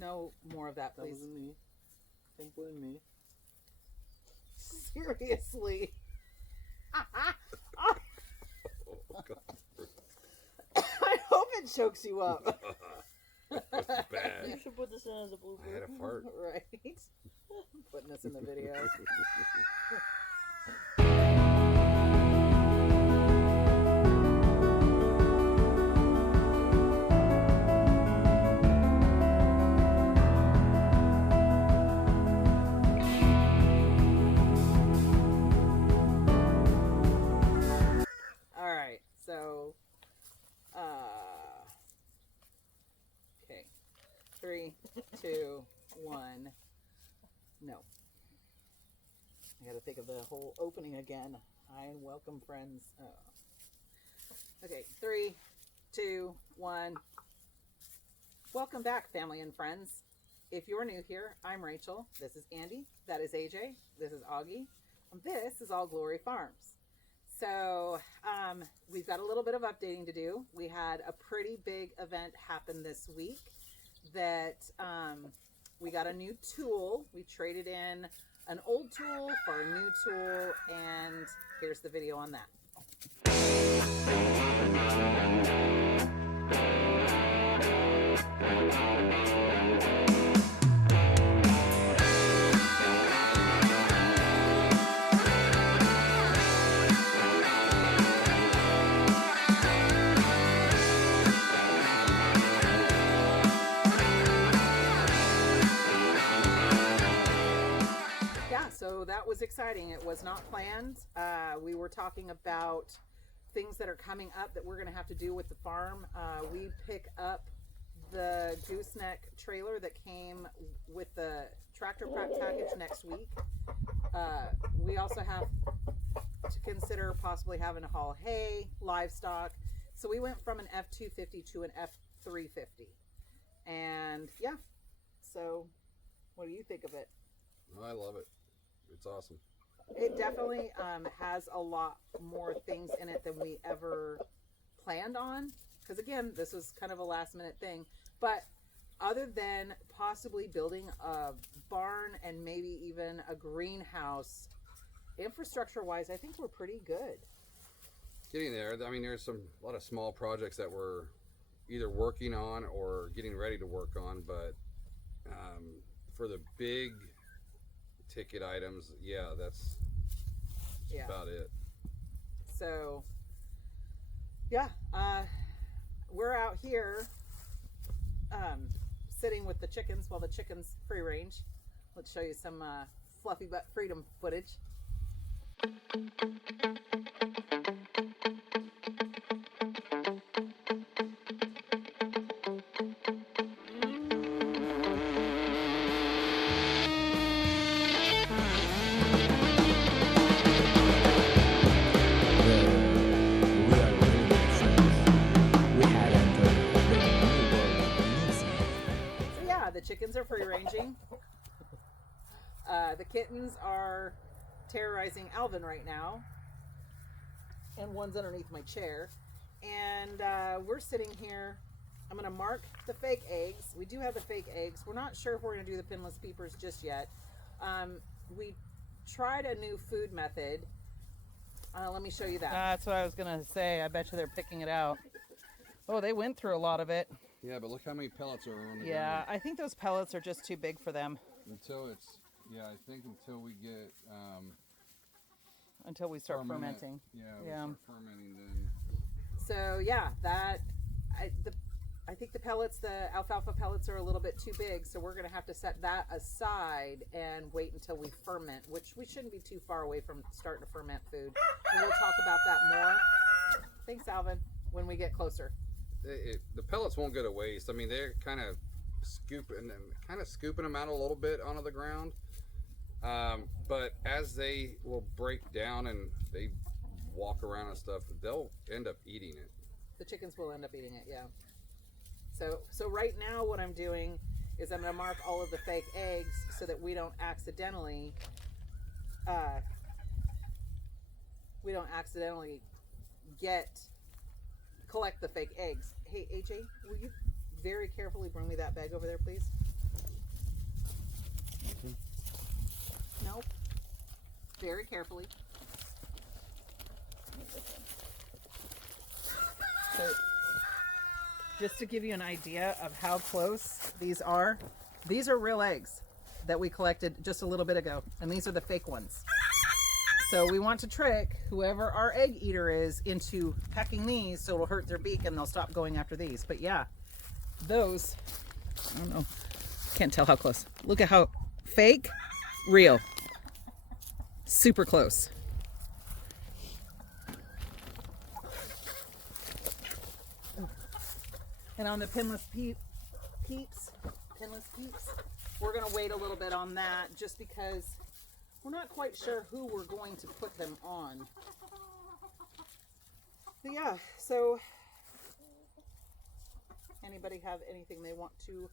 No more of that, That please. wasn't me. Don't blame me. Seriously. Oh, God. I hope it chokes you up. That's bad. You should put this in as a blooper. I had a fart. Right. Putting this in the video. All right. So, okay. 3, 2, 1. No. I got to think of the whole opening again. Hi and welcome, friends. Oh. Okay, 3, 2, 1. Welcome back, family and friends. If you're new here, I'm Rachel. This is Andy. That is AJ. This is Augie. And this is All Glory Farms. So we've got a little bit of updating to do. We had a pretty big event happen this week that we got a new tool. We traded in an old tool for a new tool, and here's the video on that. So that was exciting. It was not planned. We were talking about things that are coming up that we're going to have to do with the farm. We pick up the gooseneck trailer that came with the tractor prep package next week. We also have to consider possibly having to haul hay, livestock. So we went from an F250 to an F350. And yeah, so what do you think of it? I love it. It's awesome. It definitely has a lot more things in it than we ever planned on. Because again, this was kind of a last minute thing. But other than possibly building a barn and maybe even a greenhouse, infrastructure wise, I think we're pretty good. Getting there. I mean, there's a lot of small projects that we're either working on or getting ready to work on. But for the big ticket items, yeah, that's about it. So yeah, we're out here sitting with the chickens while the chickens free range. Let's show you some fluffy butt freedom footage. The chickens are free ranging. The kittens are terrorizing Alvin right now, and one's underneath my chair. And we're sitting here. I'm going to mark the fake eggs. We do have the fake eggs. We're not sure if we're going to do the pinless peepers just yet. We tried a new food method. Let me show you that. That's what I was going to say. I bet you they're picking it out. Oh, they went through a lot of it. Yeah, but look how many pellets are on the ground. Yeah, I think those pellets are just too big for them. Until I think until we get... until we start fermenting. Yeah, start fermenting then. So yeah, I think the pellets, the alfalfa pellets are a little bit too big, so we're going to have to set that aside and wait until we ferment, which we shouldn't be too far away from starting to ferment food. And we'll talk about that more. Thanks, Alvin, when we get closer. The pellets won't go to waste. I mean, they're kind of scooping them out a little bit onto the ground. But as they will break down and they walk around and stuff, they'll end up eating it. The chickens will end up eating it, yeah. So right now what I'm doing is I'm going to mark all of the fake eggs so that we don't accidentally collect the fake eggs. Hey, AJ, will you very carefully bring me that bag over there, please? Nope. Very carefully. So, just to give you an idea of how close these are real eggs that we collected just a little bit ago, and these are the fake ones. So we want to trick whoever our egg eater is into pecking these so it'll hurt their beak and they'll stop going after these. But yeah, those, I don't know, can't tell how close. Look at how fake, real, super close. And on the pinless peeps, we're gonna wait a little bit on that just because we're not quite sure who we're going to put them on. But yeah, so anybody have anything they want to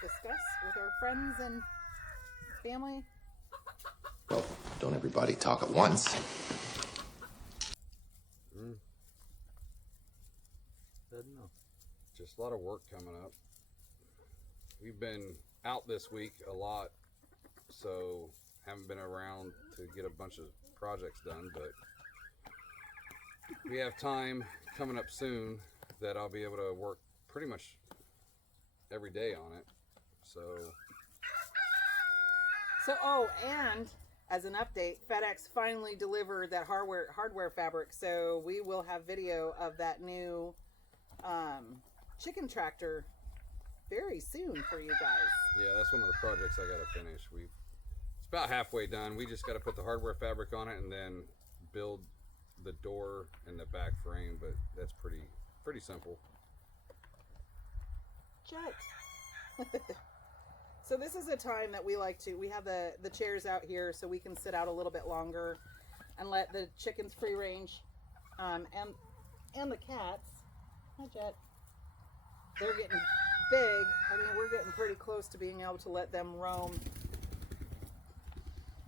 discuss with our friends and family? Well, don't everybody talk at once. Doesn't know. Just a lot of work coming up. We've been out this week a lot, so haven't been around to get a bunch of projects done, but we have time coming up soon that I'll be able to work pretty much every day on it. So Oh, and as an update, FedEx finally delivered that hardware fabric, so we will have video of that new chicken tractor very soon for you guys. yeah, that's one of the projects I gotta finish. It's about halfway done. We just gotta put the hardware fabric on it and then build the door and the back frame, but that's pretty simple. Jet. So this is a time that we like to, we have the chairs out here so we can sit out a little bit longer and let the chickens free range, and the cats. Hi, Jet. They're getting big. I mean, we're getting pretty close to being able to let them roam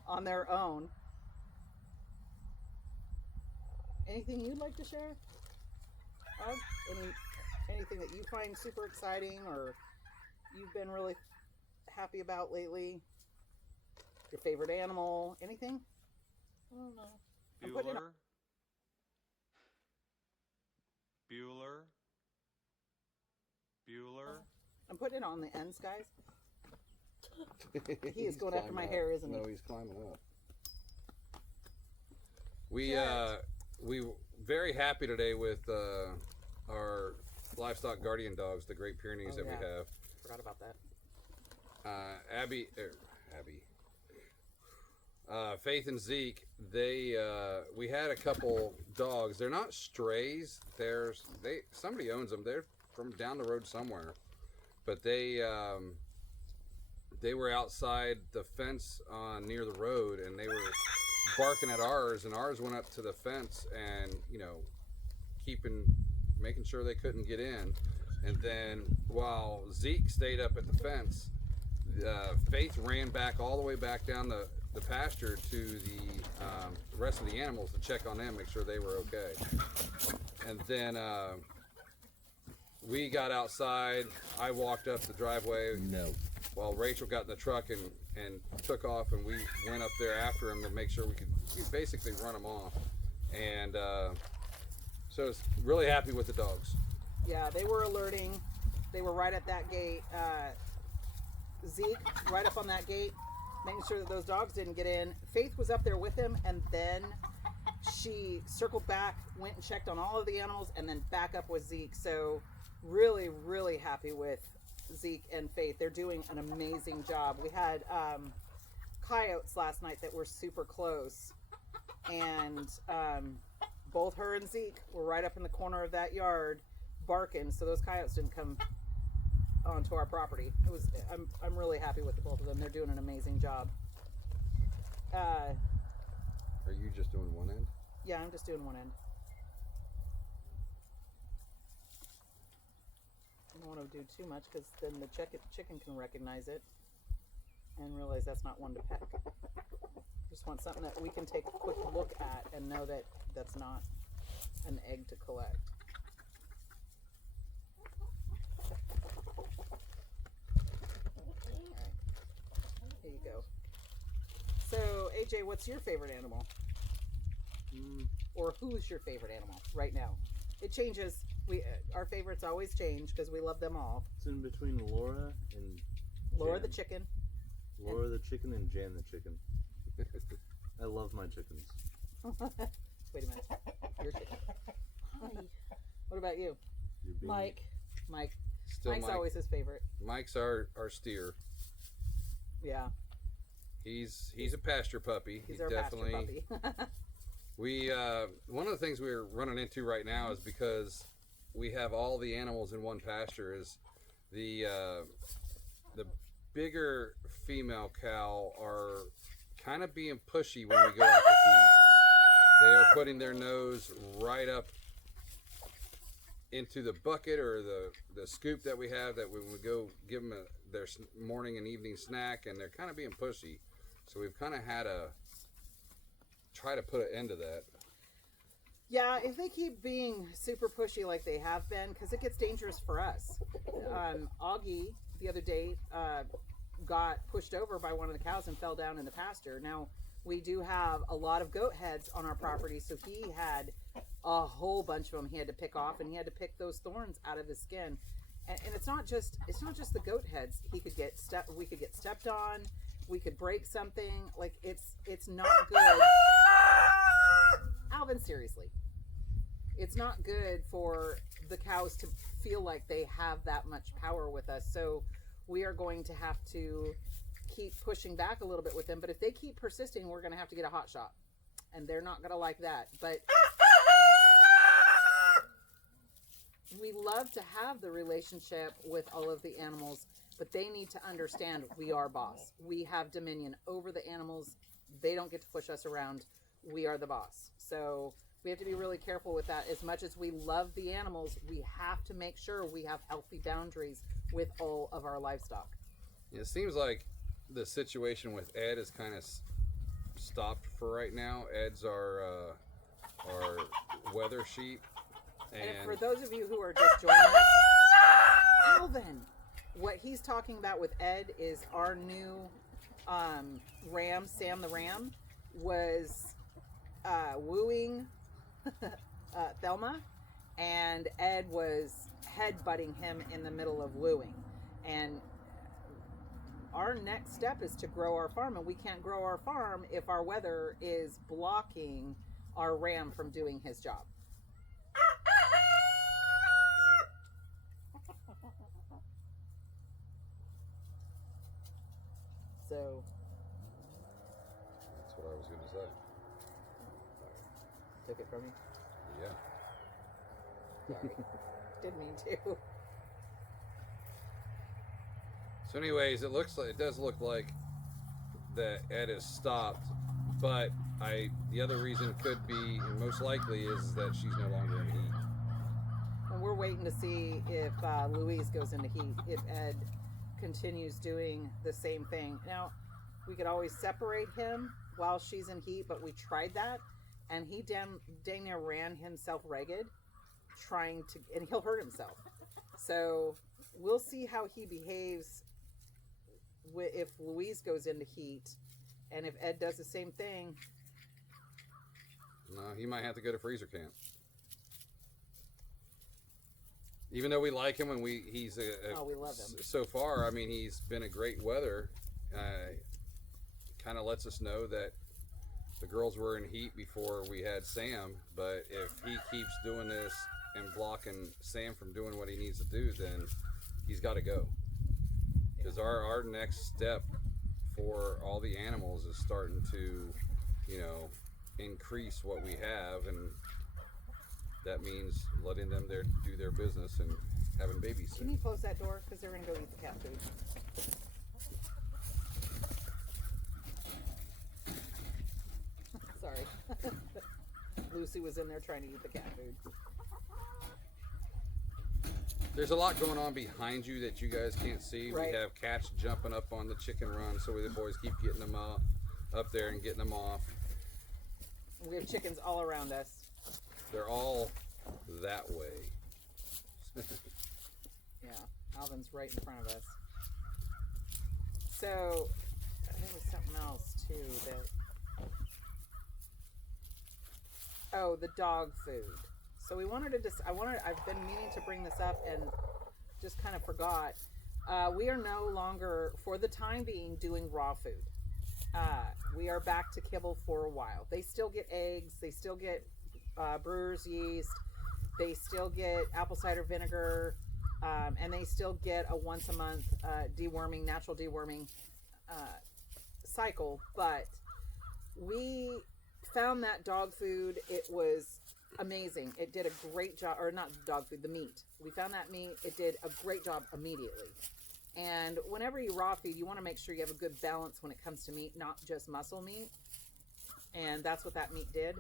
on their own. Anything you'd like to share? Anything that you find super exciting or you've been really happy about lately? Your favorite animal? Anything? I don't know. Bueller. I'm putting it on the ends, guys. He is going after my hair, isn't he? No, he's climbing up. We very happy today with our livestock guardian dogs, the Great Pyrenees that we have. Forgot about that. Faith and Zeke, we had a couple dogs. They're not strays. Somebody owns them. They're from down the road somewhere, but they were outside the fence near the road, and they were barking at ours, and ours went up to the fence and making sure they couldn't get in. And then while Zeke stayed up at the fence, Faith ran back all the way back down the pasture to the rest of the animals to check on them, make sure they were okay. And then we got outside. I walked up the driveway. No. While Rachel got in the truck and took off, and we went up there after him to make sure we could basically run him off. And so I was really happy with the dogs. Yeah, they were alerting. They were right at that gate. Zeke, right up on that gate, making sure that those dogs didn't get in. Faith was up there with him, and then she circled back, went and checked on all of the animals, and then back up with Zeke. So really, really happy with Zeke and Faith. They're doing an amazing job. We had coyotes last night that were super close, and both her and Zeke were right up in the corner of that yard barking, so those coyotes didn't come onto our property. I'm really happy with the both of them. They're doing an amazing job. Are you just doing one end? Yeah, I'm just doing one end. I don't want to do too much because then the chicken can recognize it and realize that's not one to peck. Just want something that we can take a quick look at and know that that's not an egg to collect. Here you go. So, AJ, what's your favorite animal? Or who's your favorite animal right now? It changes. Our favorites always change because we love them all. It's in between Laura and Laura Jan. the chicken. Laura the chicken and Jan the chicken. I love my chickens. Wait a minute. Your chicken. Hi. What about you? You're being- Mike. Mike. Still Mike's Mike. always his favorite. Mike's our steer. Yeah. He's a pasture puppy. He's our pasture puppy. We one of the things we're running into right now is because we have all the animals in one pasture. Is the bigger female cow are kind of being pushy when we go out to feed. They are putting their nose right up into the bucket or the scoop that we have that when we go give them their morning and evening snack, and they're kind of being pushy. So we've kind of had to try to put an end to that. Yeah, if they keep being super pushy like they have been, because it gets dangerous for us. Augie, the other day, got pushed over by one of the cows and fell down in the pasture. Now, we do have a lot of goat heads on our property, so he had a whole bunch of them he had to pick off, and he had to pick those thorns out of his skin. And it's not just the goat heads. We could get stepped on. We could break something. Like it's not good. Alvin, seriously, it's not good for the cows to feel like they have that much power with us. So we are going to have to keep pushing back a little bit with them. But if they keep persisting, we're going to have to get a hot shot, and they're not going to like that. But we love to have the relationship with all of the animals, but they need to understand we are boss. We have dominion over the animals. They don't get to push us around. We are the boss. So we have to be really careful with that. As much as we love the animals, we have to make sure we have healthy boundaries with all of our livestock. It seems like the situation with Ed is kind of stopped for right now. Ed's our weather sheet. And for those of you who are just joining us, Alvin, what he's talking about with Ed is our new ram, Sam the Ram, was wooing Thelma, and Ed was headbutting him in the middle of wooing. And our next step is to grow our farm, and we can't grow our farm if our weather is blocking our ram from doing his job. So that's what I was going to say. Took it from me. Yeah. Sorry. Didn't mean to. So, anyways, it does look like that Ed has stopped, but the other reason could be, and most likely, is that she's no longer in heat. And we're waiting to see if Louise goes into heat, if Ed continues doing the same thing. Now, we could always separate him while she's in heat, but we tried that, and he dang near ran himself ragged, and he'll hurt himself. So we'll see how he behaves if Louise goes into heat, and if Ed does the same thing. No, he might have to go to freezer camp. Even though we like him and we love him. So far, I mean, he's been a great weather. Kind of lets us know that the girls were in heat before we had Sam, but if he keeps doing this and blocking Sam from doing what he needs to do, then he's got to go. Because our next step for all the animals is starting to, increase what we have, and that means letting them do their business and having babies soon. Can you close that door? Because they're going to go eat the cat food. Sorry. Lucy was in there trying to eat the cat food. There's a lot going on behind you that you guys can't see. Right. We have cats jumping up on the chicken run, so the boys keep getting them up there and getting them off. We have chickens all around us. They're all that way. Yeah, Alvin's right in front of us. So, there was something else too that. Oh, the dog food. So we wanted to just. I've been meaning to bring this up and just kind of forgot. We are no longer, for the time being, doing raw food. We are back to kibble for a while. They still get eggs. They still get brewer's yeast. They still get apple cider vinegar. And they still get a once a month deworming, natural deworming cycle. But we found that dog food. It was amazing. It did a great job, or not dog food, the meat. We found that meat. It did a great job immediately. And whenever you raw feed, you want to make sure you have a good balance when it comes to meat, not just muscle meat. And that's what that meat did.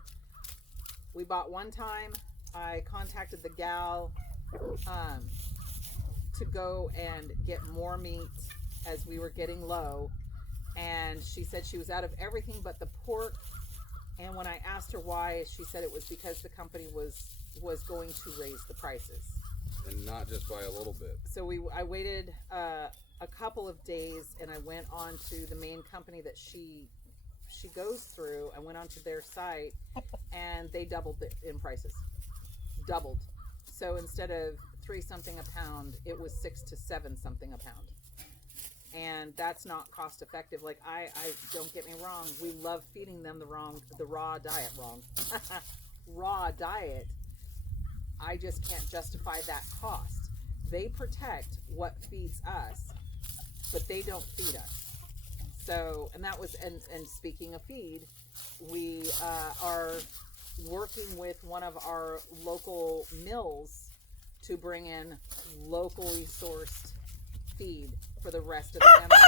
We bought one time. I contacted the gal to go and get more meat as we were getting low. And she said she was out of everything but the pork. And when I asked her why, she said it was because the company was going to raise the prices. And not just by a little bit. So I waited a couple of days, and I went on to the main company that she goes through. I went onto their site, and they doubled it in prices. Doubled. So instead of $3 something a pound, it was $6 to $7 something a pound. And that's not cost effective. Like I don't get me wrong, we love feeding them the raw diet raw diet. I just can't justify that cost. They protect what feeds us, but they don't feed us. So, and that was, and speaking of feed, we are working with one of our local mills to bring in locally sourced feed for the rest of the animals.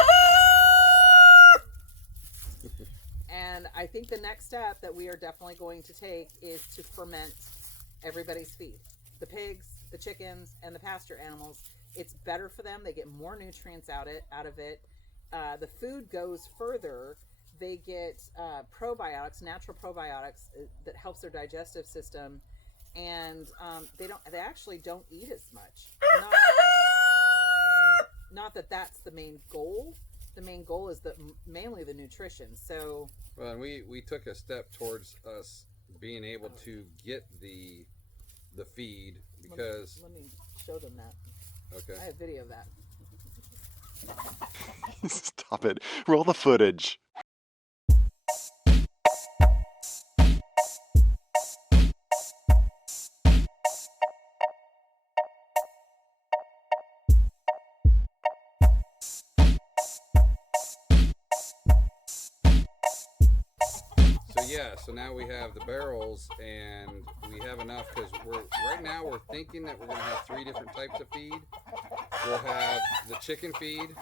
And I think the next step that we are definitely going to take is to ferment everybody's feed. The pigs, the chickens, and the pasture animals. It's better for them. They get more nutrients out of it. The food goes further. They get probiotics, natural probiotics that helps their digestive system, and they actually don't eat as much. Not that that's the main goal. The main goal is mainly the nutrition. So, well, and we took a step towards us being able to get the feed because. Let me show them that. Okay. I have video of that. Stop it. Roll the footage. So now we have the barrels, and we have enough because right now we're thinking that we're going to have 3 different types of feed. We'll have the chicken feed,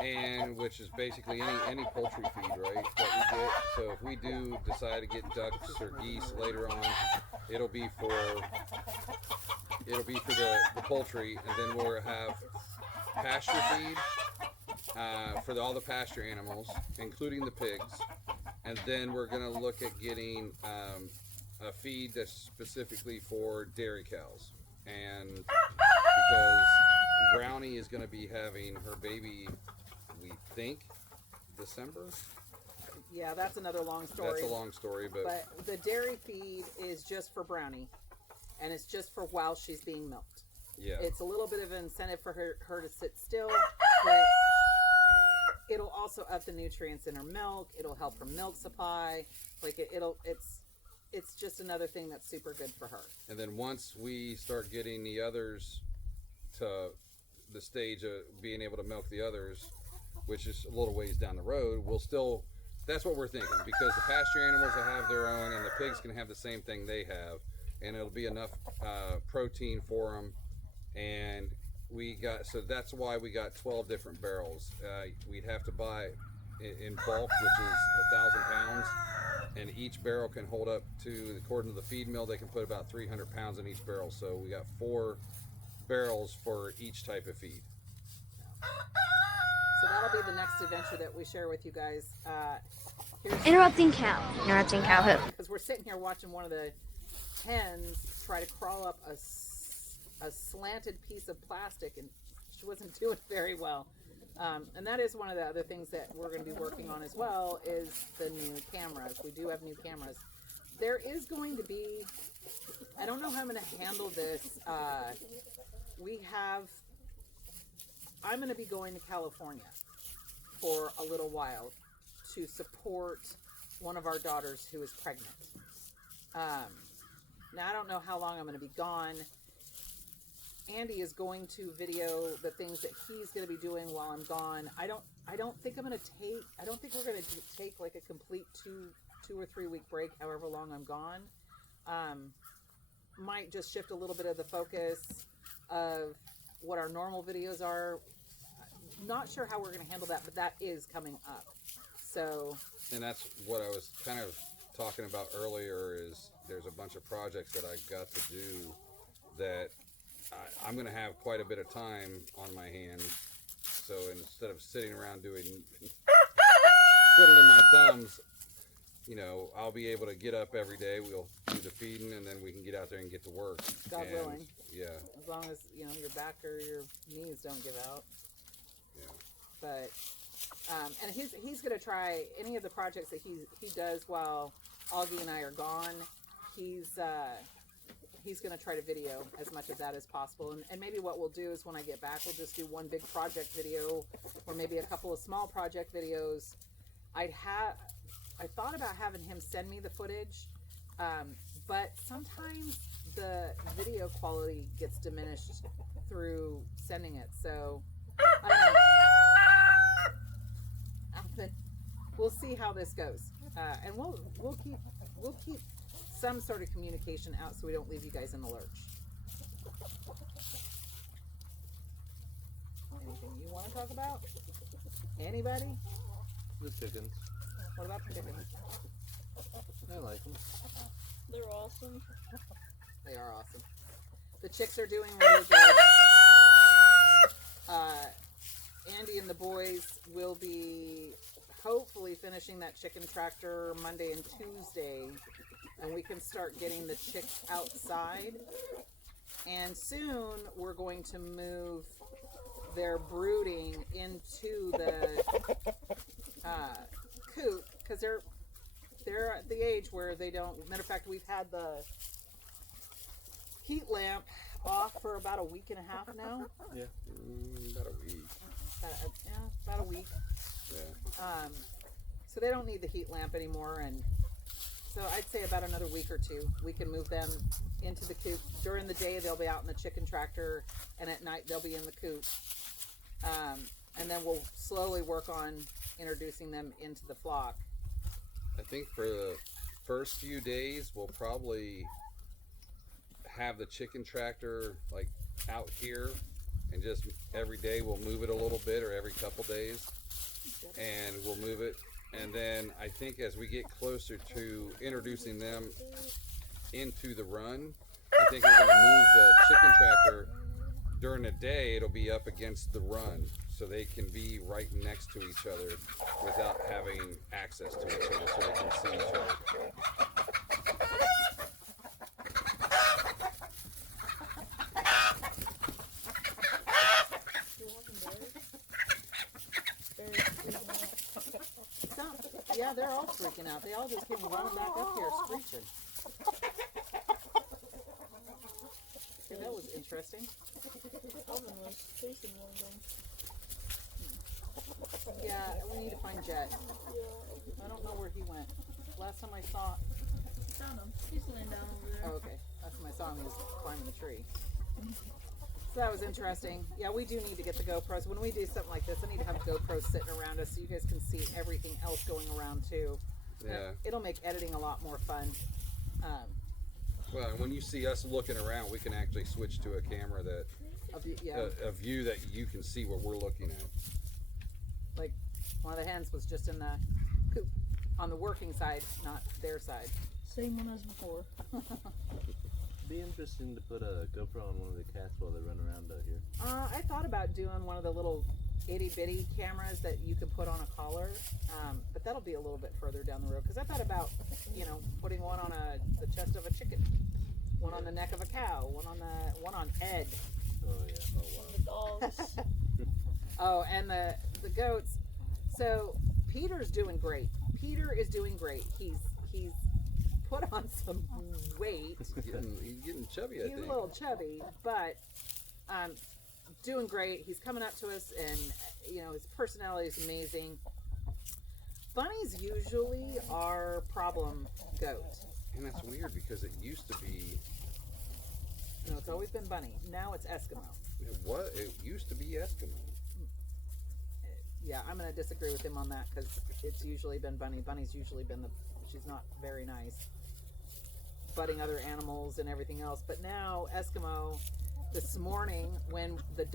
and which is basically any poultry feed, right, that we get. So if we do decide to get ducks or geese later on, it'll be for the poultry, and then we'll have pasture feed for all the pasture animals, including the pigs. And then we're going to look at getting a feed that's specifically for dairy cows. And because Brownie is going to be having her baby, we think, December? Yeah, that's another long story. That's a long story, but the dairy feed is just for Brownie, and it's just for while she's being milked. Yeah. It's a little bit of an incentive for her to sit still, but it'll also up the nutrients in her milk. It'll help her milk supply. Like it's just another thing that's super good for her. And then once we start getting the others to the stage of being able to milk the others, which is a little ways down the road, that's what we're thinking, because the pasture animals will have their own, and the pigs can have the same thing they have, and it'll be enough protein for them. And so that's why we got 12 different barrels. We'd have to buy in bulk, which is 1,000 pounds, and each barrel can hold up to, according to the feed mill, they can put about 300 pounds in each barrel. So we got 4 barrels for each type of feed. So that'll be the next adventure that we share with you guys. Interrupting cow hoop. Because we're sitting here watching one of the hens try to crawl up a slanted piece of plastic, and she wasn't doing very well. And that is one of the other things that we're going to be working on as well is the new cameras. We do have new cameras. There is going to be, I don't know how I'm going to handle this. I'm going to be going to California for a little while to support one of our daughters who is pregnant. Now, I don't know how long I'm going to be gone. Andy is going to video the things that he's going to be doing while I'm gone. I don't think we're going to take like a complete two or 3 week break, however long I'm gone. Might just shift a little bit of the focus of what our normal videos are. Not sure how we're going to handle that, but that is coming up. So, and that's what I was kind of talking about earlier, is there's a bunch of projects that I got to do that I'm going to have quite a bit of time on my hands. So instead of sitting around doing twiddling my thumbs, you know, I'll be able to get up every day. We'll do the feeding, and then we can get out there and get to work. God willing. Yeah. As long as, you know, your back or your knees don't give out. Yeah. But, and he's going to try any of the projects that he does while Augie and I are gone. He's going to try to video as much of that as possible. And maybe what we'll do is when I get back, we'll just do one big project video, or maybe a couple of small project videos. I thought about having him send me the footage, but sometimes the video quality gets diminished through sending it. So I don't know. We'll see how this goes, and we'll keep some sort of communication out so we don't leave you guys in the lurch. Anything you want to talk about? Anybody? The chickens. What about the chickens? I like them. They're awesome. They are awesome. The chicks are doing really good. Andy and the boys will be hopefully finishing that chicken tractor Monday and Tuesday, and we can start getting the chicks outside. And soon we're going to move their brooding into the coop, because they're at the age where they don't. Matter of fact, we've had the heat lamp off for about a week and a half now. Yeah. About a week. About a week. Yeah. So they don't need the heat lamp anymore, and so I'd say about another week or two we can move them into the coop. During the day they'll be out in the chicken tractor, and at night they'll be in the coop. And then we'll slowly work on introducing them into the flock. I think for the first few days we'll probably have the chicken tractor like out here, and just every day we'll move it a little bit, or every couple days, and we'll move it. And then I think as we get closer to introducing them into the run, I think we're going to move the chicken tractor during the day. It'll be up against the run, so they can be right next to each other without having access to each other, so they can see each other. Yeah, they're all freaking out. They all just came running back up here screeching. Okay, that was interesting. Alvin was chasing one of them. Yeah, we need to find Jet. I don't know where he went. Last time I saw... Found him. He's laying down over there. Oh, okay. Last time I saw him, he was climbing the tree. So that was interesting. Yeah, we do need to get the GoPros. When we do something like this, I need to have GoPros sitting around us so you guys can see everything else going around too. Yeah. It'll make editing a lot more fun. Well, and when you see us looking around, we can actually switch to a camera that a view that you can see what we're looking at. Like one of the hens was just in the coop on the working side, not their side. Same one as before. Be interesting to put a GoPro on one of the cats while they run around out here. I thought about doing one of the little itty bitty cameras that you could put on a collar, but that'll be a little bit further down the road, because I thought about, you know, putting one on the chest of a chicken, one on the neck of a cow, one on Ed. Oh yeah. Oh wow. The dogs. Oh, and the goats. So Peter's doing great. Peter is doing great. He's put on some weight. He's getting chubby, I He's think. a little chubby, but doing great. He's coming up to us, and his personality is amazing. Bunnies usually are problem goat. And that's weird because it used to be. No, it's always been bunny. Now it's Eskimo. It used to be Eskimo. Yeah, I'm going to disagree with him on that because it's usually been bunny. Bunny's usually been she's not very nice, butting other animals and everything else. But now Eskimo, this morning when the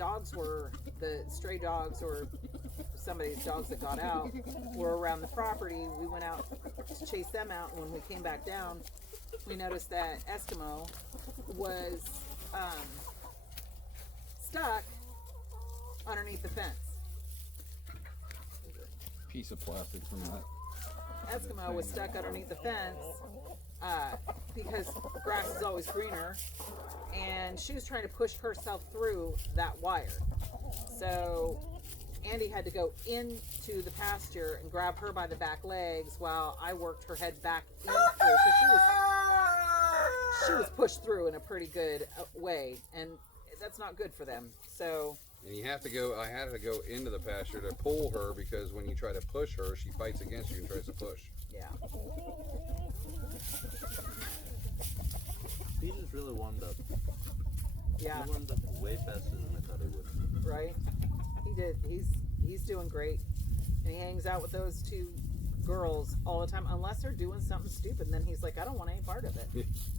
stray dogs or somebody's dogs that got out were around the property, we went out to chase them out. And when we came back down, we noticed that Eskimo was stuck underneath the fence. Piece of plastic from that. Eskimo was stuck underneath the fence because grass is always greener, and she was trying to push herself through that wire. So Andy had to go into the pasture and grab her by the back legs while I worked her head back in through, because she was pushed through in a pretty good way, and that's not good for them. So. And I had to go into the pasture to pull her because when you try to push her, she fights against you and tries to push. Yeah. Peter's really warmed up. Yeah. He warmed up way faster than I thought he would. Right? He did. He's doing great. And he hangs out with those two girls all the time, unless they're doing something stupid. And then he's like, I don't want any part of it.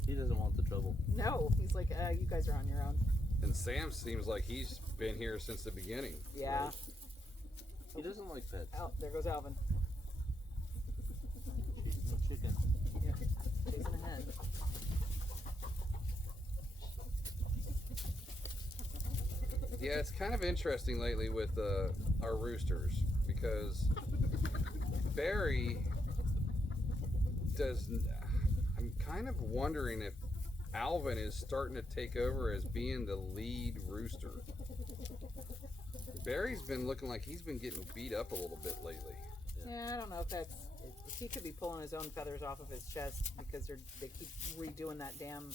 He doesn't want the trouble. No. He's like, you guys are on your own. And Sam seems like he's been here since the beginning. Yeah. Right. He doesn't like pets. Oh, there goes Alvin. Chasing the chicken. Yeah. Chasing ahead. Yeah, it's kind of interesting lately with our roosters because Barry I'm kind of wondering if Alvin is starting to take over as being the lead rooster. Barry's been looking like he's been getting beat up a little bit lately. Yeah, I don't know if he could be pulling his own feathers off of his chest because they keep redoing that damn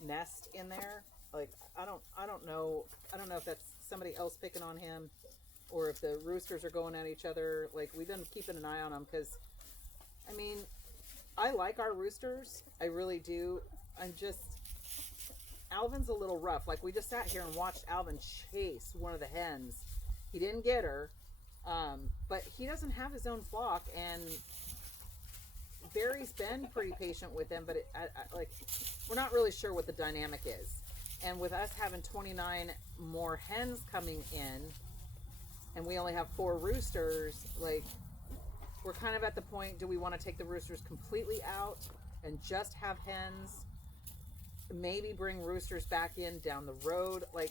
nest in there. Like, I don't know if that's somebody else picking on him or if the roosters are going at each other. Like, we've been keeping an eye on them because, I mean, I like our roosters. I really do. Alvin's a little rough. Like, we just sat here and watched Alvin chase one of the hens. He didn't get her, but he doesn't have his own flock, and Barry's been pretty patient with him, but we're not really sure what the dynamic is. And with us having 29 more hens coming in, and we only have 4 roosters, like, we're kind of at the point, do we want to take the roosters completely out and just have hens? Maybe bring roosters back in down the road. Like,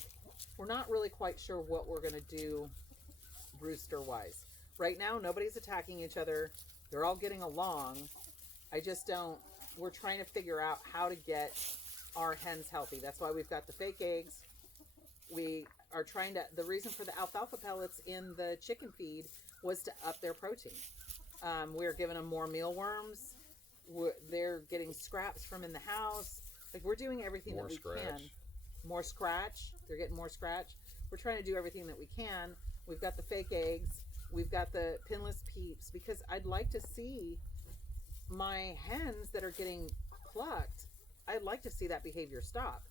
we're not really quite sure what we're going to do rooster wise. Right now, nobody's attacking each other. They're all getting along. We're trying to figure out how to get our hens healthy. That's why we've got the fake eggs. We are trying to, the reason for the alfalfa pellets in the chicken feed was to up their protein. We're giving them more mealworms. They're getting scraps from in the house. Like, we're doing everything that we can. More scratch. They're getting more scratch. We're trying to do everything that we can. We've got the fake eggs. We've got the pinless peeps, because I'd like to see my hens that are getting plucked, I'd like to see that behavior stop.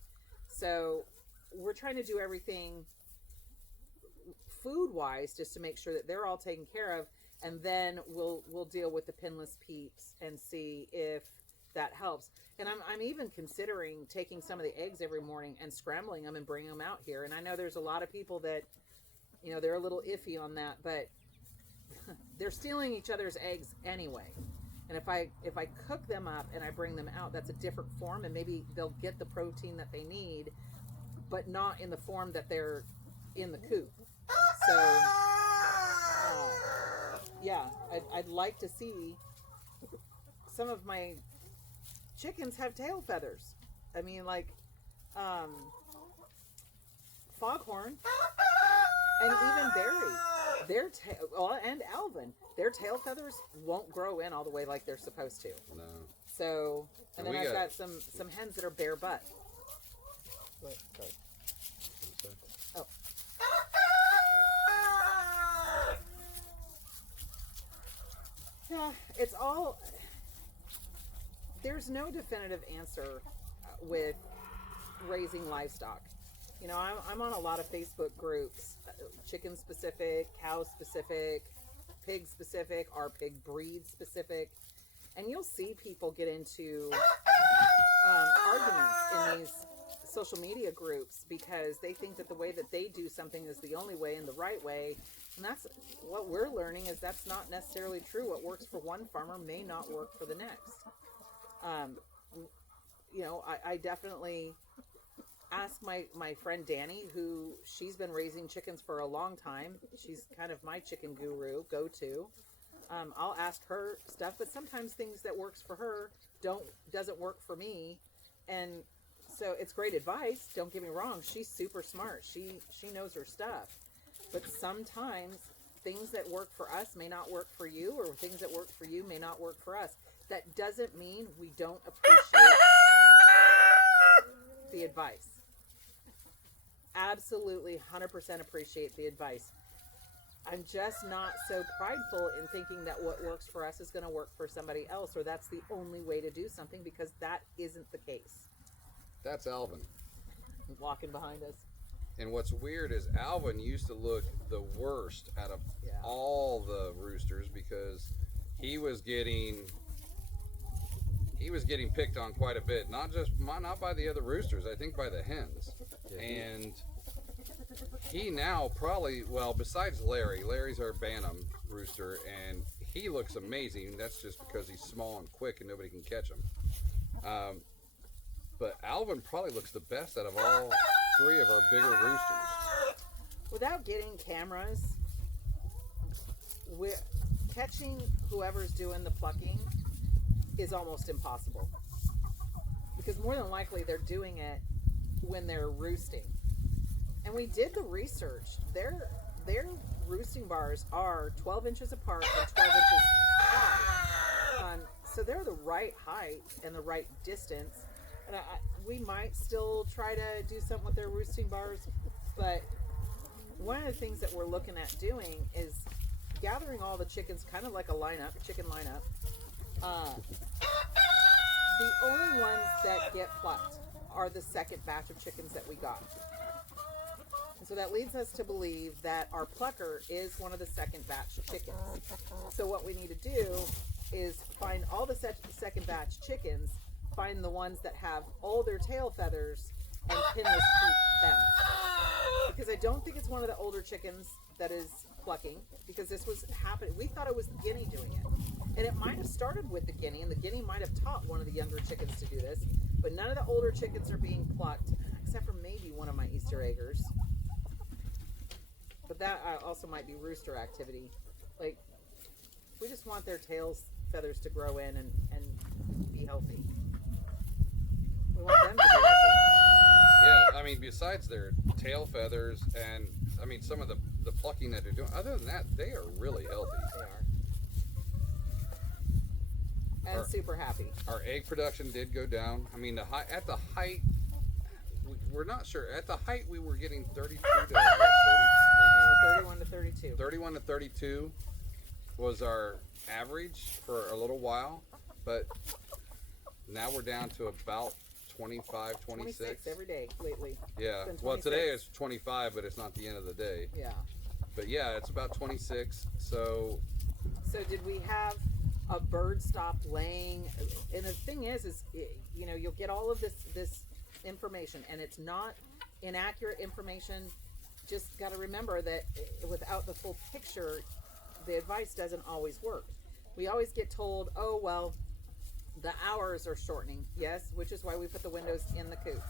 So we're trying to do everything food-wise just to make sure that they're all taken care of, and then we'll deal with the pinless peeps and see if that helps. And I'm even considering taking some of the eggs every morning and scrambling them and bringing them out here. And I know there's a lot of people that, they're a little iffy on that, but they're stealing each other's eggs anyway. And if I cook them up and I bring them out, that's a different form, and maybe they'll get the protein that they need, but not in the form that they're in the coop. So, yeah, I'd like to see some of my chickens have tail feathers. I mean, like, Foghorn and even Barry, and Alvin, their tail feathers won't grow in all the way like they're supposed to. No. So, and And then we I've got- got some hens that are bare butt. Wait, sorry. Oh. Yeah, it's all. There's no definitive answer with raising livestock. You know, I'm on a lot of Facebook groups, chicken specific, cow specific, pig specific, our pig breed specific, and you'll see people get into arguments in these social media groups because they think that the way that they do something is the only way and the right way. And that's what we're learning, is that's not necessarily true. What works for one farmer may not work for the next. You know, I definitely ask my friend Danny, who she's been raising chickens for a long time. She's kind of my chicken guru, go-to. I'll ask her stuff, but sometimes things that works for her doesn't work for me. And so it's great advice. Don't get me wrong. She's super smart. She knows her stuff. But sometimes things that work for us may not work for you, or things that work for you may not work for us. That doesn't mean we don't appreciate the advice. Absolutely 100% appreciate the advice. I'm just not so prideful in thinking that what works for us is going to work for somebody else, or that's the only way to do something, because that isn't the case. That's Alvin. Walking behind us. And what's weird is Alvin used to look the worst out of Yeah. all the roosters because he was getting picked on quite a bit. Not by the other roosters, I think by the hens. And he now probably, well, besides Larry's our Bantam rooster, and he looks amazing. That's just because he's small and quick and nobody can catch him. But Alvin probably looks the best out of all three of our bigger roosters. Without getting cameras, catching whoever's doing the plucking is almost impossible. Because more than likely they're doing it when they're roosting. And we did the research. Their roosting bars are 12 inches apart and 12 inches high. So they're the right height and the right distance. And we might still try to do something with their roosting bars, but one of the things that we're looking at doing is gathering all the chickens, kind of like a chicken lineup. The only ones that get plucked are the second batch of chickens that we got. And so that leads us to believe that our plucker is one of the second batch chickens. So what we need to do is find all the second batch chickens, find the ones that have all their tail feathers, and pinless keep them. Because I don't think it's one of the older chickens that is plucking, because this was happening. We thought it was the guinea doing it. And it might have started with the guinea, and the guinea might have taught one of the younger chickens to do this, but none of the older chickens are being plucked, except for maybe one of my Easter eggers. But that also might be rooster activity. Like, we just want their tails feathers to grow in and be healthy. We want them to be healthy. Yeah, I mean, besides their tail feathers and, I mean, some of the plucking that they're doing, other than that, they are really healthy. They are. And super happy. Our egg production did go down. I mean, at the height, we're not sure. At the height, we were getting 32 to 30, No, 31 to 32. 31 to 32 was our average for a little while, but now we're down to about 25, 26 every day lately. Yeah. It's been Well, today 26. is 25, but it's not the end of the day. Yeah. But yeah, it's about 26. So did we have a bird stop laying? And the thing is you know, you'll get all of this information, and it's not inaccurate information. Just got to remember that without the full picture, the advice doesn't always work. We always get told, oh, well, the hours are shortening. Yes, which is why we put the windows in the coop,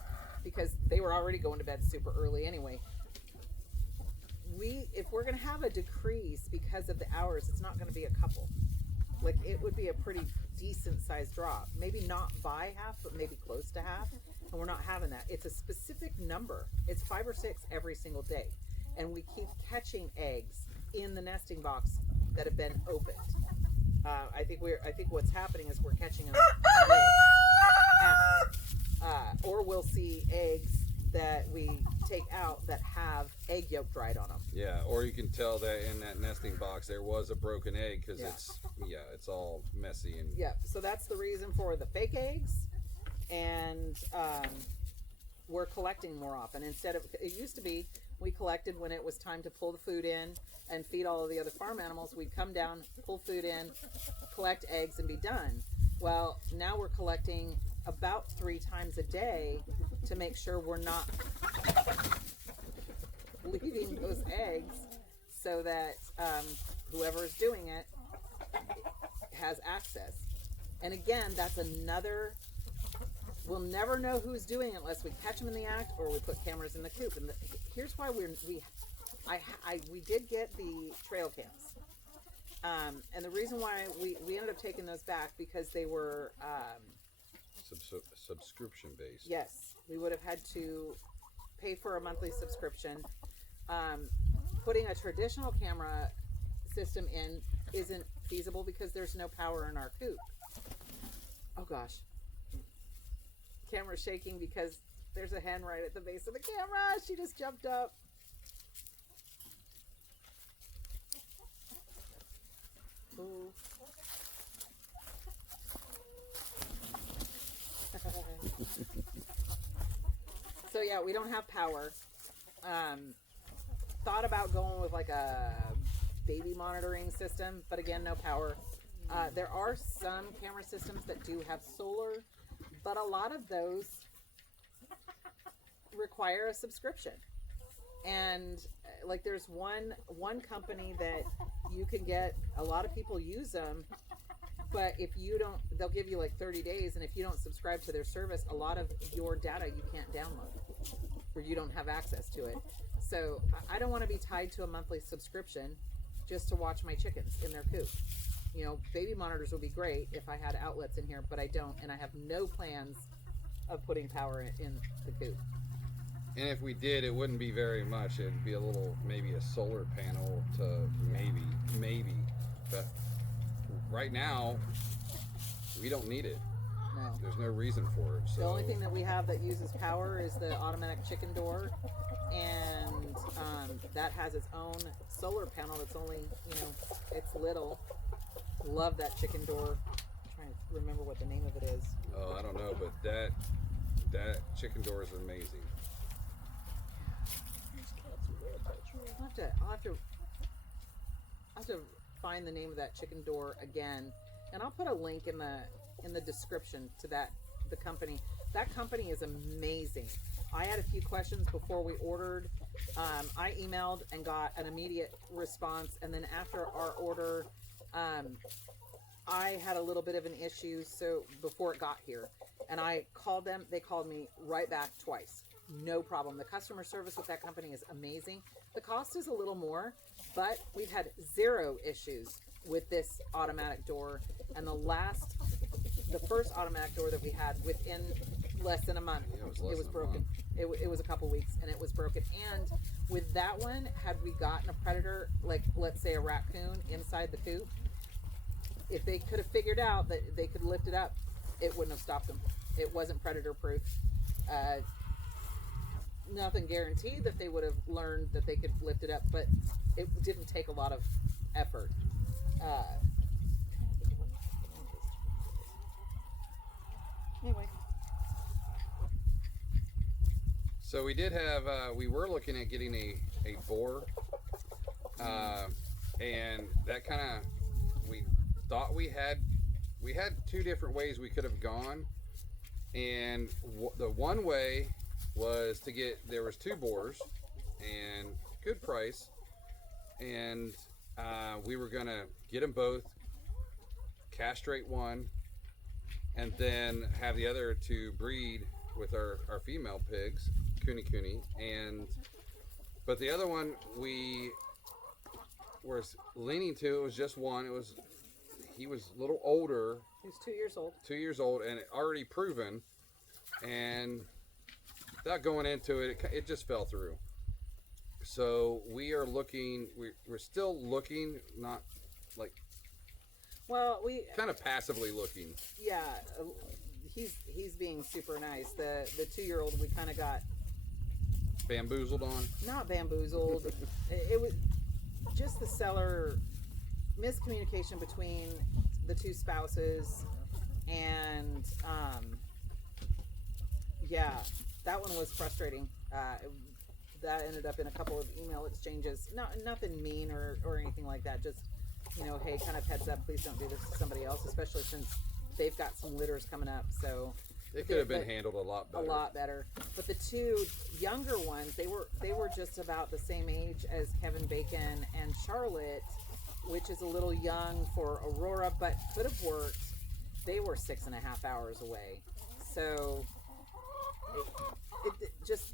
because they were already going to bed super early anyway. If we're going to have a decrease because of the hours, it's not going to be a couple. Like, it would be a pretty decent sized drop. Maybe not by half, but maybe close to half. And we're not having that. It's a specific number. It's 5 or 6 every single day. and we keep catching eggs in the nesting box that have been opened. I think what's happening is we're catching them or we'll see eggs that we take out that have egg yolk dried on them. Yeah, or you can tell that in that nesting box there was a broken egg because Yeah. it's all messy and Yeah, so that's the reason for the fake eggs, and we're collecting more often. Instead of, it used to be we collected when it was time to pull the food in and feed all of the other farm animals. We'd come down, pull food in, collect eggs, and be done. Well, now we're collecting about 3 times a day to make sure we're not leaving those eggs, so that whoever is doing it has access. And again, that's another, we'll never know who's doing it unless we catch them in the act or we put cameras in the coop. And here's why we did get the trail cams. And the reason why we ended up taking those back, because they were subscription based. yes, we would have had to pay for a monthly subscription. Putting a traditional camera system in isn't feasible because there's no power in our coop. Oh gosh, camera's shaking because there's a hen right at the base of the camera. She just jumped up. Ooh. So yeah, we don't have power. Thought about going with like a baby monitoring system, but again, no power. There are some camera systems that do have solar, but a lot of those require a subscription. And like there's one company that you can get, a lot of people use them, but if you don't, they'll give you like 30 days, and if you don't subscribe to their service, a lot of your data you can't download, or you don't have access to it. So I don't want to be tied to a monthly subscription just to watch my chickens in their coop. You know, baby monitors would be great if I had outlets in here, but I don't, and I have no plans of putting power in the coop. And if we did, it wouldn't be very much. It'd be a little, maybe a solar panel to maybe. But right now, we don't need it. No. There's no reason for it. So. The only thing that we have that uses power is the automatic chicken door, and that has its own solar panel that's only, you know, it's little. Love that chicken door. I'm trying to remember what the name of it is. Oh, I don't know, but that chicken door is amazing. These cats are real touchy. I'll have to find the name of that chicken door again, and I'll put a link in the description to the company. That company is amazing. I had a few questions before we ordered. I emailed and got an immediate response, and then after our order, I had a little bit of an issue so before it got here, and I called them. They called me right back twice. No problem. The customer service with that company is amazing. The cost is a little more, but we've had 0 issues with this automatic door, and the first automatic door that we had, within less than a month, it was broken. It was a couple weeks, and it was broken. And with that one, had we gotten a predator, like let's say a raccoon inside the coop, if they could have figured out that they could lift it up, it wouldn't have stopped them. It wasn't predator proof. Nothing guaranteed that they would have learned that they could lift it up, but it didn't take a lot of effort. Anyway. So we did have, we were looking at getting a boar, and that kind of, we thought we had 2 different ways we could have gone, and the one way was to get, there was 2 boars, and good price, and we were gonna get them both, castrate one, and then have the other 2 breed with our female pigs, Kuni, but the other one we was leaning to, it was just one. He was a little older. He was 2 years old. 2 years old and already proven, and without going into it, it just fell through. So we are looking. We're still looking, not like Well, we kind of passively looking. yeah, he's being super nice. The 2-year-old we kind of got Bamboozled on. not bamboozled. It was just the seller miscommunication between the two spouses, and yeah, that one was frustrating. That ended up in a couple of email exchanges. Nothing mean or anything like that. Just, hey, kind of heads up, please don't do this to somebody else, especially since they've got some litters coming up. So It could have been handled a lot better. a lot better. But the 2 younger ones, they were just about the same age as Kevin Bacon and Charlotte, which is a little young for Aurora, but could have worked. They were 6.5 hours away. So it just,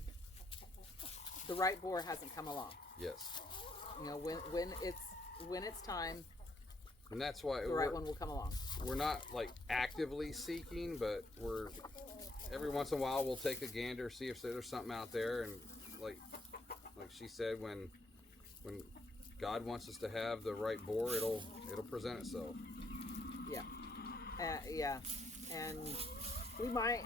the right boar hasn't come along. Yes. When it's time, And that's why the right one will come along. we're not like actively seeking, but we're every once in a while we'll take a gander, see if there's something out there, and like she said, when God wants us to have the right boar, it'll present itself. Yeah, yeah, and we might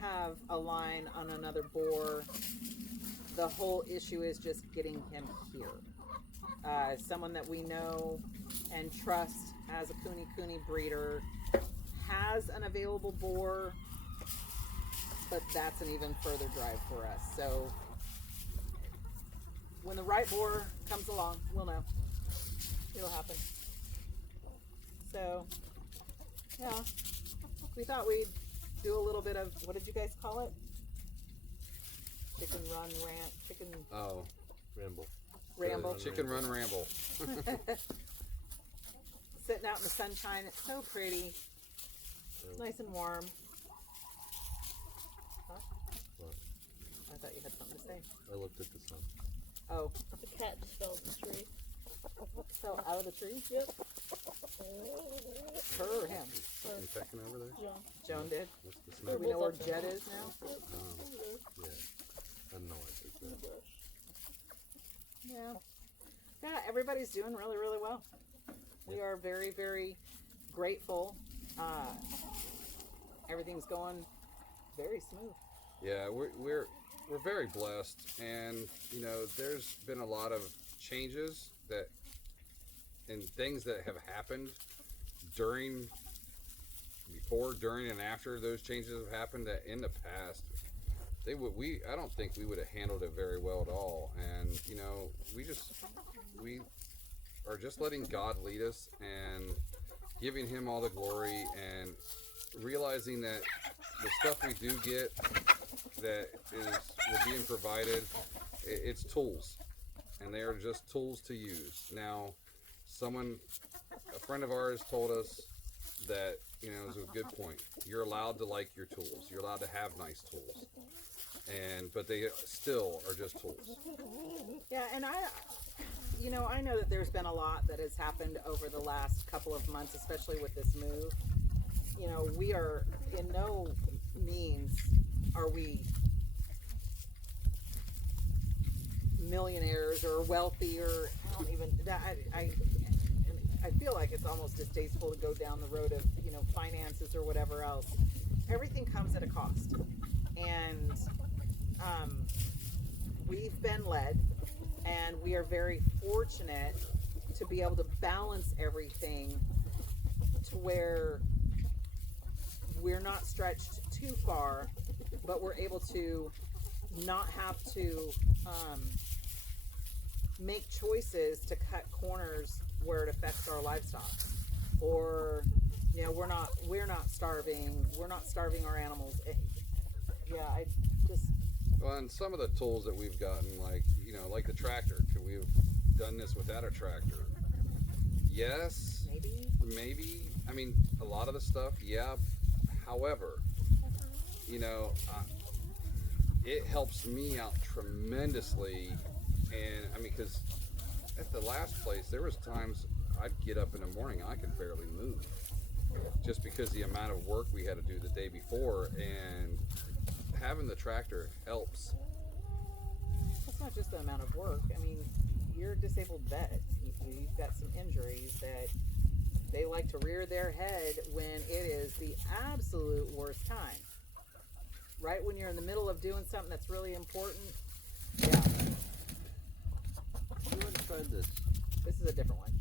have a line on another boar. The whole issue is just getting him here. Someone that we know and trust as a Kuni breeder has an available boar, but that's an even further drive for us. So when the right boar comes along, we'll know. It'll happen. So, yeah, we thought we'd do a little bit of, what did you guys call it? Chicken run rant, chicken Oh, Ramble. ramble. chicken run ramble. Sitting out in the sunshine, it's so pretty. It's nice and warm. Huh? What? I thought you had something to say. I looked at the sun. Oh, The cat just fell in the tree. fell out of the tree? Yep. Her or him? Something pecking over there. John. Joan did. What's the Do smell? we know where Jed is now? Yeah. I have no idea. Yeah. Yeah, everybody's doing really, really well. We are very, very grateful. Everything's going very smooth. Yeah, we're very blessed, and there's been a lot of changes and things that have happened before, during, and after those changes have happened. That in the past, I don't think we would have handled it very well at all. And we are just letting God lead us and giving Him all the glory, and realizing that the stuff we do get that we're being provided, it's tools, and they are just tools to use. Now, a friend of ours told us that, it was a good point. You're allowed to like your tools. You're allowed to have nice tools, but they still are just tools. Yeah, and I know that there's been a lot that has happened over the last couple of months, especially with this move. We are in no means are we millionaires or wealthy, or I feel like it's almost distasteful to go down the road of finances or whatever else. Everything comes at a cost, and we've been led, and we are very fortunate to be able to balance everything to where we're not stretched too far, but we're able to not have to make choices to cut corners where it affects our livestock, or we're not starving our animals. Well, and some of the tools that we've gotten, like the tractor, could we have done this without a tractor? Yes, maybe. I mean, a lot of the stuff, yeah. However, it helps me out tremendously. And because at the last place, there was times I'd get up in the morning and I could barely move, just because the amount of work we had to do the day before. And having the tractor helps. not just the amount of work. I mean, you're a disabled vet. You've got some injuries that they like to rear their head when it is the absolute worst time. Right when you're in the middle of doing something that's really important. Yeah. You haven't tried this. This is a different one.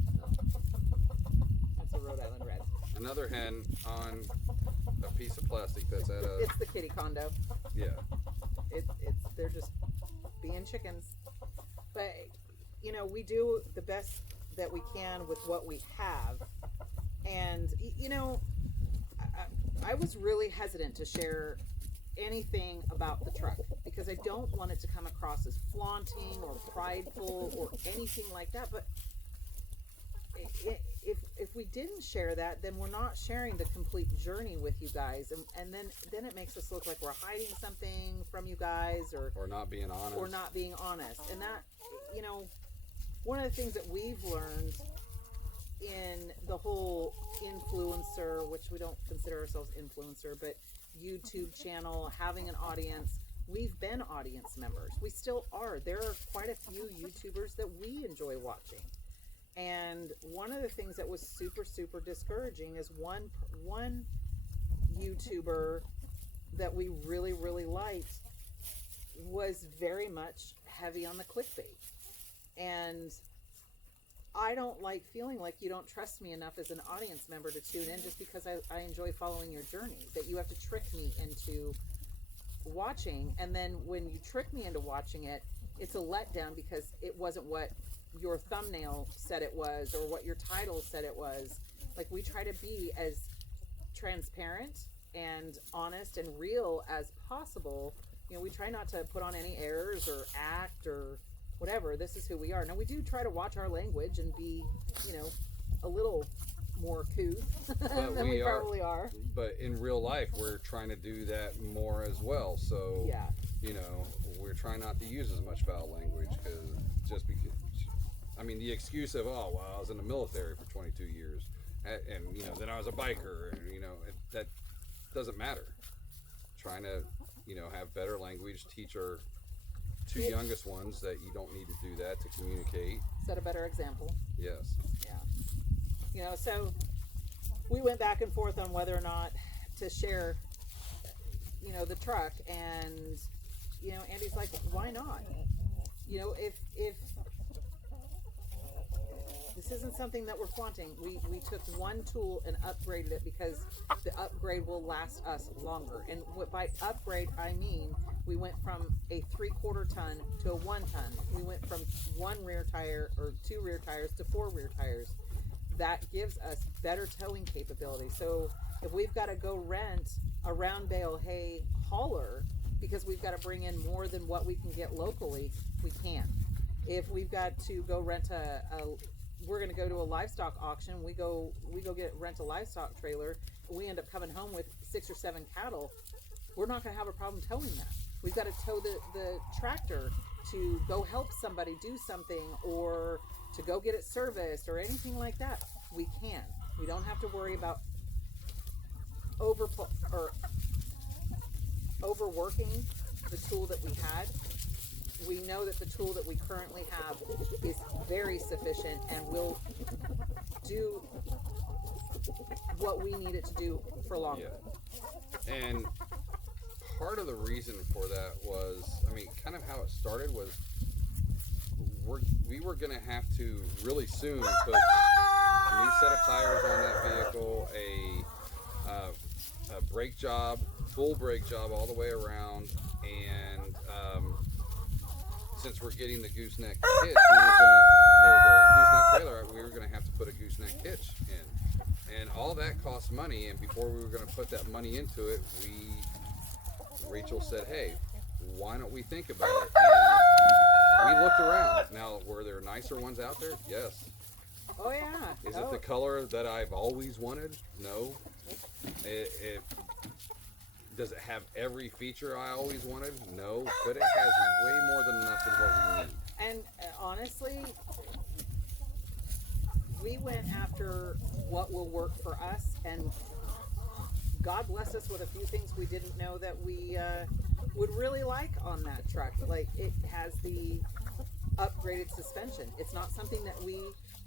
That's a Rhode Island Red. Another hen on a piece of plastic that's at a It's the kitty condo. yeah. They're just being chickens. But you know, we do the best that we can with what we have. And you know, I was really hesitant to share anything about the truck because I don't want it to come across as flaunting or prideful or anything like that. But if we didn't share that, then we're not sharing the complete journey with you guys, and then it makes us look like we're hiding something from you guys or not being honest. And that, you know, one of the things that we've learned in the whole influencer, which we don't consider ourselves influencer, but YouTube channel, having an audience, we've been audience members. We still are. There are quite a few YouTubers that we enjoy watching. And one of the things that was super, super discouraging is one YouTuber that we really, really liked was very much heavy on the clickbait. And I don't like feeling like you don't trust me enough as an audience member to tune in just because I enjoy following your journey, that you have to trick me into watching. And then when you trick me into watching it, it's a letdown because it wasn't what your thumbnail said it was or what your title said it was. Like, we try to be as transparent and honest and real as possible. You know, we try not to put on any airs or act or whatever. This is who we are. Now, we do try to watch our language and be, you know, a little more couth than we probably are. But in real life, we're trying to do that more as well. So, yeah, you know, we're trying not to use as much foul language because I mean, the excuse of, oh, well, I was in the military for 22 years and you know, then I was a biker, and, you know, that doesn't matter. Trying to, you know, have better language, teach our two youngest ones that you don't need to do that to communicate. Set a better example. Yes. Yeah. You know, so we went back and forth on whether or not to share, you know, the truck, and, you know, Andy's like, why not? You know, if this isn't something that we're flaunting, we took one tool and upgraded it because the upgrade will last us longer. And by upgrade, I mean we went from a 3/4 ton to a 1 ton. We went from 1 rear tire or 2 rear tires to 4 rear tires. That gives us better towing capability. So if we've got to go rent a round bale hay hauler because we've got to bring in more than what we can get locally, we can. If we've got to go rent we're going to go to a livestock auction, we go rent a livestock trailer, and we end up coming home with 6 or 7 cattle, we're not going to have a problem towing that. We've got to tow the tractor to go help somebody do something, or to go get it serviced or anything like that. We can. We don't have to worry about overworking the tool that we had. We know that the tool that we currently have is very sufficient and will do what we need it to do for longer. Yeah. And part of the reason for that was, I mean, kind of how it started was we were going to have to really soon put a new set of tires on that vehicle, a brake job, full brake job all the way around, and since we're getting the gooseneck hitch, the gooseneck trailer, we were going to have to put a gooseneck hitch in, and all that costs money. And before we were going to put that money into it, Rachel said, "Hey, why don't we think about it?" And we looked around. Now, were there nicer ones out there? Yes. Oh yeah. Is it the color that I've always wanted? No. Does it have every feature I always wanted? No, but it has way more than enough of what we need. And honestly, we went after what will work for us, and God bless us with a few things we didn't know that we would really like on that truck. Like, it has the upgraded suspension. It's not something that we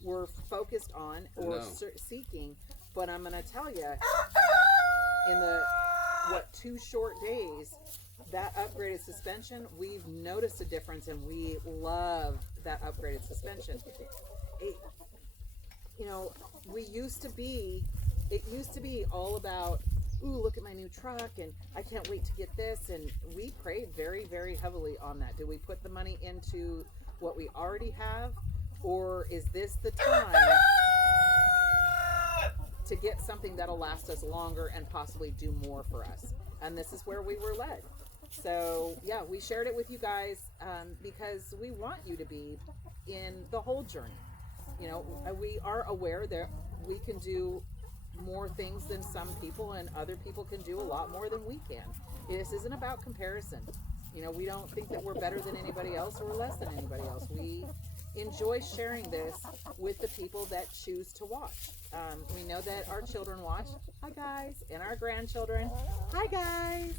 were focused on or No. seeking, but I'm going to tell you, in the 2 short days, that upgraded suspension, we've noticed a difference, and we love that upgraded suspension. It, you know, it used to be all about, ooh, look at my new truck, and I can't wait to get this, and we prayed very, very heavily on that. Do we put the money into what we already have, or is this the time to get something that'll last us longer and possibly do more for us? And this is where we were led. So yeah, we shared it with you guys because we want you to be in the whole journey. You know, we are aware that we can do more things than some people, and other people can do a lot more than we can. This isn't about comparison. You know, we don't think that we're better than anybody else or less than anybody else. We enjoy sharing this with the people that choose to watch. We know that our children watch. Hi guys. And our grandchildren. Hi guys.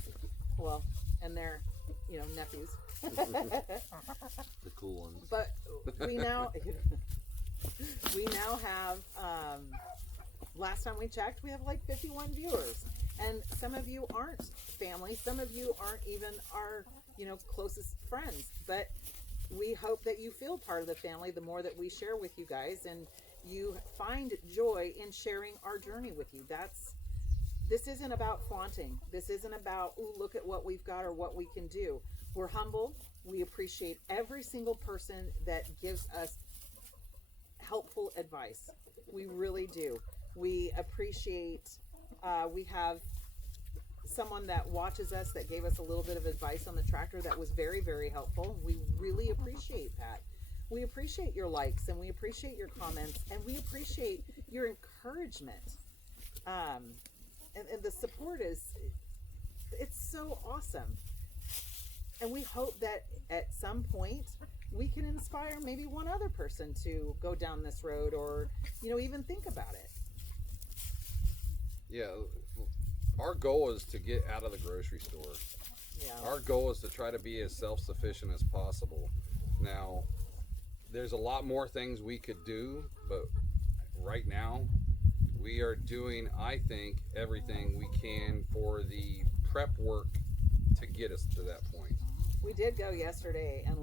Well, and their, you know, nephews. The cool ones. But we now have, last time we checked, we have like 51 viewers. And some of you aren't family. Some of you aren't even our, you know, closest friends. But we hope that you feel part of the family the more that we share with you guys, and you find joy in sharing our journey with you. This isn't about flaunting. This isn't about, ooh, look at what we've got or what we can do. We're humble. We appreciate every single person that gives us helpful advice. We really do. We appreciate, we have someone that watches us that gave us a little bit of advice on the tractor that was very, very helpful. We really appreciate that. We appreciate your likes, and we appreciate your comments, and we appreciate your encouragement. And the support it's so awesome. And we hope that at some point we can inspire maybe one other person to go down this road, or, you know, even think about it. Yeah, our goal is to get out of the grocery store. Yeah. Our goal is to try to be as self-sufficient as possible. Now, there's a lot more things we could do, but right now we are doing, I think, everything we can for the prep work to get us to that point. We did go yesterday and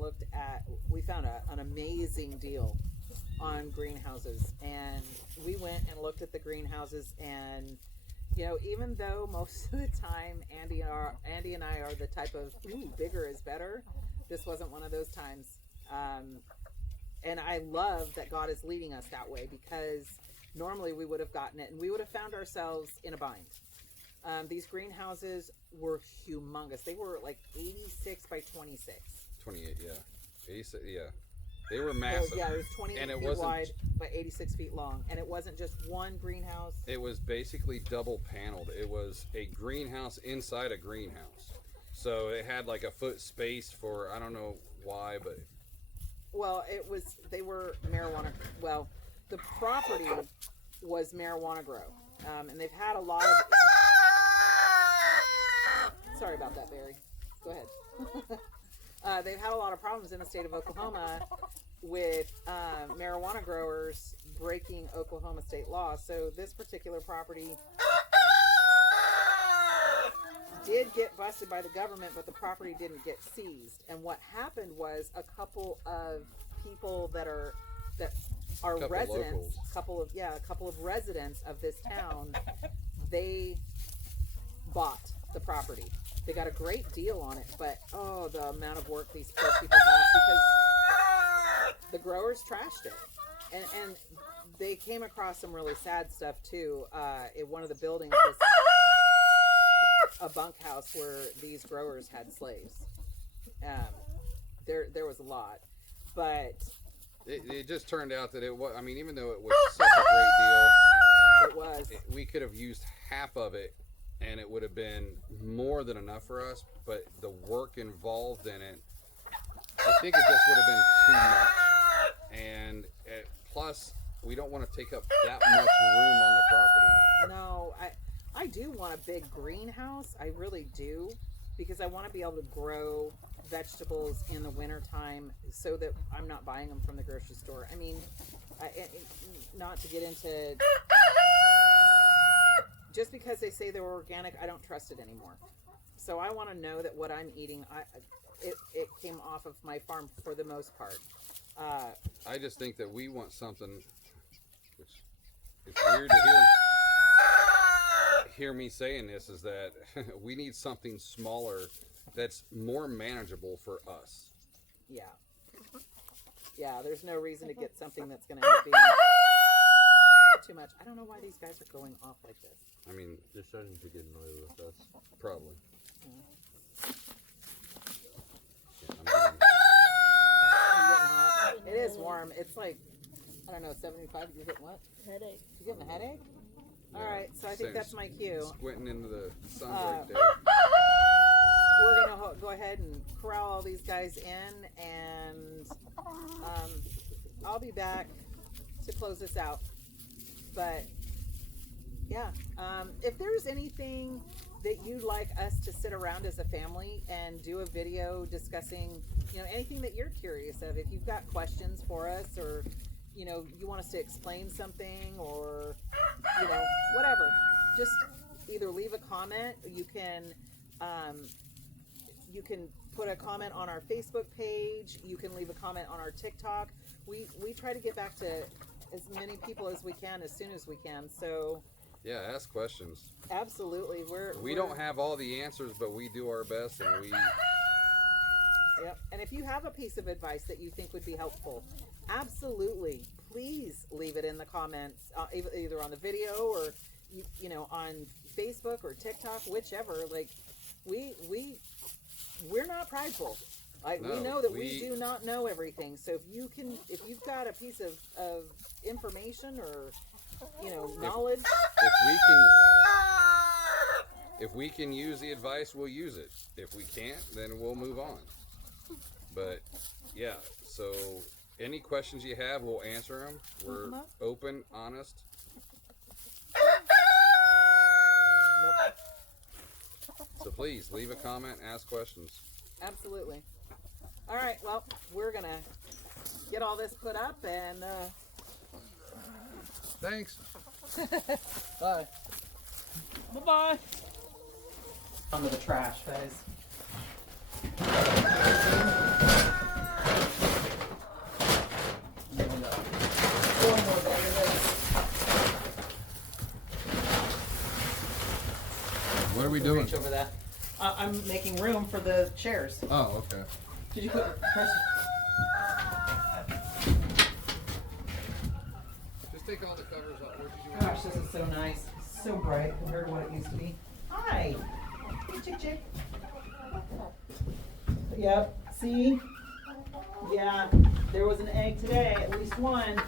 we found an amazing deal on greenhouses, and we went and looked at the greenhouses, and, you know, even though most of the time Andy and I are the type of, ooh, bigger is better, this wasn't one of those times. And I love that God is leading us that way, because normally we would have gotten it and we would have found ourselves in a bind. These greenhouses were humongous. They were like 86 by 26. 28, yeah. 86, yeah. They were massive. So, yeah, it was 28 and it feet wasn't, wide by 86 feet long. And it wasn't just one greenhouse. It was basically double paneled. It was a greenhouse inside a greenhouse. So it had like a foot space for, I don't know why, but... Well, they were marijuana. Well, the property was marijuana grow. And they've had a lot of... Sorry about that, Barry. Go ahead. They've had a lot of problems in the state of Oklahoma with marijuana growers breaking Oklahoma state law. So this particular property did get busted by the government, but the property didn't get seized. And what happened was a couple of people that are residents, a couple of residents of this town, they bought the property. They got a great deal on it, but oh, the amount of work these poor people have, because the growers trashed it. And they came across some really sad stuff too. In one of the buildings was a bunkhouse where these growers had slaves. There was a lot, but it just turned out that it was, I mean, even though it was such a great deal, it was. We could have used half of it and it would have been more than enough for us, but the work involved in it, I think it just would have been too much. And plus, we don't want to take up that much room on the property. No, I do want a big greenhouse. I really do. because I want to be able to grow vegetables in the wintertime so that I'm not buying them from the grocery store. I mean, not to get into, just because they say they're organic, I don't trust it anymore. So I want to know that what I'm eating, it came off of my farm for the most part. I just think that we want something, which it's weird to hear me saying this, is that we need something smaller that's more manageable for us. Yeah. Yeah, there's no reason to get something that's going to end up being too much. I don't know why these guys are going off like this. I mean, They're starting to get annoyed with us. probably. I'm getting hot. It is warm. It's like, I don't know, 75. You're getting what? Headache. You're getting a headache? All Yeah, right, so I think that's my cue. Squinting into the sun right there. We're going to go ahead and corral all these guys in, and I'll be back to close this out. But, yeah, if there's anything that you'd like us to sit around as a family and do a video discussing, anything that you're curious of, if you've got questions for us, or, you want us to explain something, or, whatever, just either leave a comment. You can put a comment on our Facebook page. You can leave a comment on our TikTok. We try to get back to as many people as we can as soon as we can. So Yeah, ask questions. absolutely, We don't have all the answers, but we do our best, and we. Yep. And if you have a piece of advice that you think would be helpful, absolutely, please leave it in the comments, either on the video or on Facebook or TikTok, whichever. Like, we're not prideful. We No, know that we do not know everything. So if you've got a piece of information or knowledge, If we can use the advice, we'll use it. If we can't, then we'll move on. But yeah, so any questions you have, we'll answer them. We're open, honest. nope, So please leave a comment, ask questions. absolutely. All right, well, we're gonna get all this put up, and Thanks. bye. Bye-bye. Onto the trash, guys. There we go. One more bag of this. What are we doing? Reach over that. I'm making room for the chairs. Oh, okay. Did you put press? Just take all the covers off. Gosh, this is so nice. So bright compared to what it used to be. Hi. Hey, chick chick. Yep. See? Yeah. There was an egg today. At least one.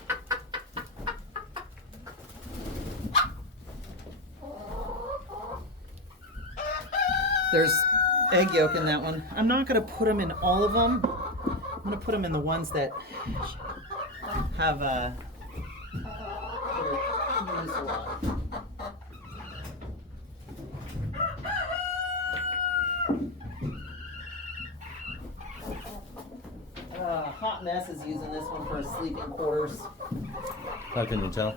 There's egg yolk in that one. I'm not going to put them in all of them. I'm going to put them in the ones that have a used a lot. Hot Mess is using this one for his sleeping quarters. How can you tell?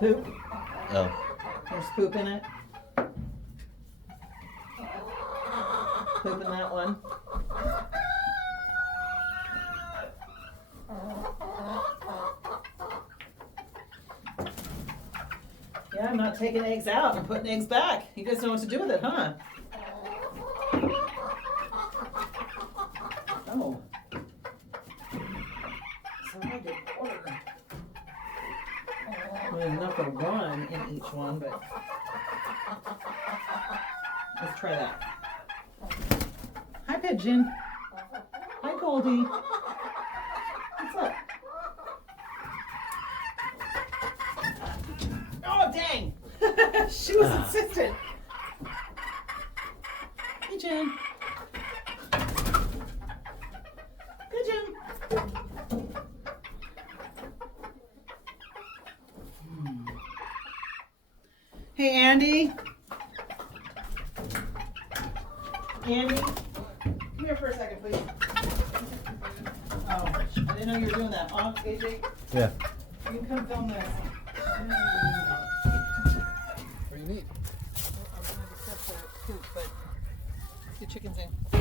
Poop. Oh. There's poop in it. Poop in that one. Yeah, I'm not taking eggs out. I'm putting eggs back. You guys know what to do with it, huh? Oh. So I did quarter. Well, there's enough for one in each one, but let's try that. Hi, Pigeon. Hi, Goldie. What's up? Oh, dang! She was insistent. Pigeon. Pigeon. Hey, Andy. Andy, come here for a second, please. Oh, I didn't know you were doing that. AJ, Yeah. you can come film this. What do you need? I'm going to set the coop, but the chicken's in.